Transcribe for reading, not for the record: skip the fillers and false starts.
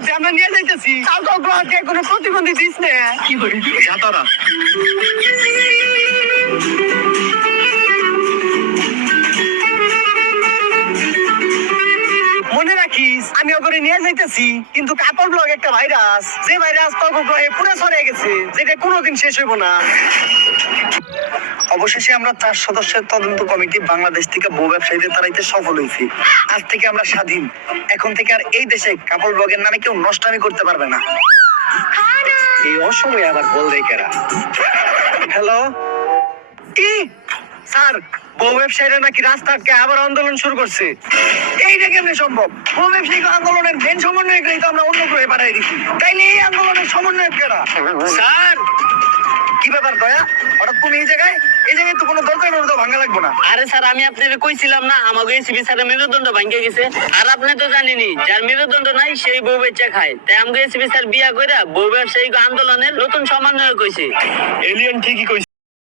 করছে, আমরা নিয়ে যাইতেছি। কালকে গ্রহকে কোনো প্রতিবন্ধী দিস না। কি করি যাতারা মনে রাখিস, আমি ওপরে নিয়ে যাইতেছি, কিন্তু কাপড় ব্লগ একটা ভাইরাস, যে ভাইরাস তো গ্রহে পুরো ছড়িয়ে গেছে, যেটা কোনোদিন শেষ হইব না। অবশেষে আমরা 4 সদস্যের তদন্ত কমিটি বাংলাদেশ থেকে বউ ব্যবসায়ীদের তাড়াইতে সফল হয়েছি। আজ থেকে আমরা স্বাধীন। এখন থেকে আর এই দেশে কাপড় ব্লগের নামে কেউ নষ্টামি করতে পারবে না। এই অসময়ে আবার বল দেয় কেরা? হ্যালো, কি স্যার, বউ ব্যবসায়ীরা নাকি রাস্তা আটকে আবার আন্দোলন শুরু করছে। এইটা কেমনে সম্ভব? বউ ব্যবসায়ী আন্দোলনের মেন সমন্বয়কারী তো আমরা অন্য গ্রহে পাঠাই দিচ্ছি, তাইলে এই আন্দোলনের সমন্বয়ক কেরা? স্যার, কি ব্যাপার দয়া, হঠাৎ তুমি এই জায়গায় তো কোনো দরকার তো ভাঙা লাগবে না। আরে স্যার, আমি আপনাকে কইছিলাম না আমাকে এসিবি স্যারের মেরুদণ্ড ভাঙে গেছে। আর আপনি তো জানেনই, যার মেরুদণ্ড নাই সেই বউ বেচা খায়। তাই আমাকে এসিবি স্যার বিয়া কইরা বউ ব্যবসায়ী আন্দোলনের নতুন সমন্বয় কইছে। এলিয়েন ঠিকই কইছে।